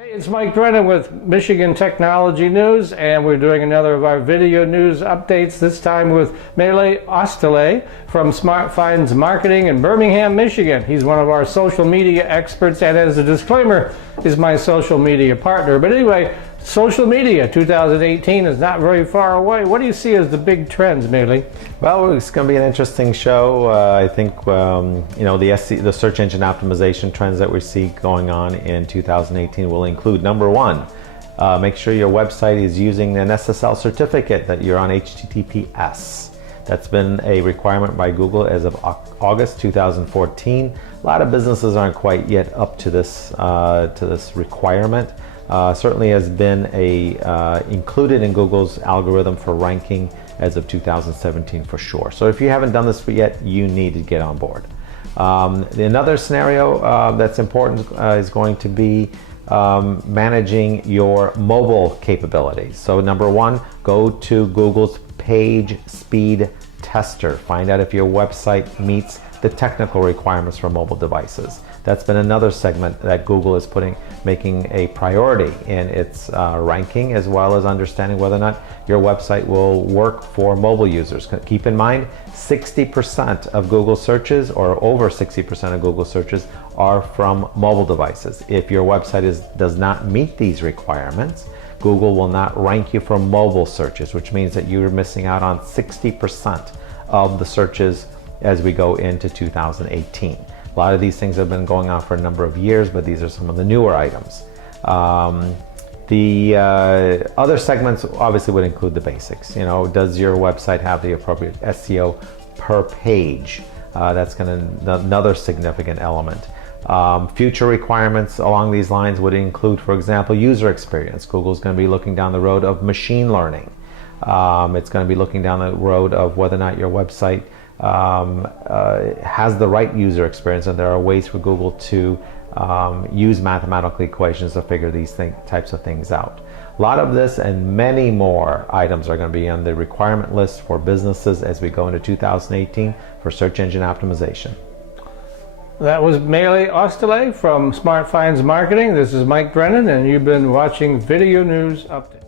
Hey, it's Mike Brennan with Michigan Technology News, and we're doing another of our video news updates, this time with Melih Oztalay from Smart Finds Marketing in Birmingham, Michigan. He's one of our social media experts, and as a disclaimer, is my social media partner. But anyway, social media 2018 is not very far away. What do you see as the big trends, Melih? Well, it's going to be an interesting show. I think the search engine optimization trends that we see going on in 2018 will include, number one, make sure your website is using an SSL certificate, that you're on HTTPS. That's been a requirement by Google as of August 2014. A lot of businesses aren't quite yet up to this requirement. Certainly has been included in Google's algorithm for ranking as of 2017 for sure. So if you haven't done this yet, you need to get on board. Another scenario that's important is going to be managing your mobile capabilities. So number one, go to Google's page speed tester. Find out if your website meets the technical requirements for mobile devices. That's been another segment that Google is making a priority in its ranking, as well as understanding whether or not your website will work for mobile users. Keep in mind, 60% of Google searches, or over 60% of Google searches, are from mobile devices. If your website does not meet these requirements, Google will not rank you for mobile searches, which means that you're missing out on 60% of the searches as we go into 2018. A lot of these things have been going on for a number of years, but these are some of the newer items. The other segments obviously would include the basics. Does your website have the appropriate SEO per page? That's another significant element. Future requirements along these lines would include, for example, user experience. Google's going to be looking down the road of machine learning. It's going to be looking down the road of whether or not your website has the right user experience, and there are ways for Google to use mathematical equations to figure these types of things out. A lot of this and many more items are going to be on the requirement list for businesses as we go into 2018 for search engine optimization. That was Melih Oztalay from Smart Finds Marketing. This is Mike Brennan, and you've been watching Video News Update.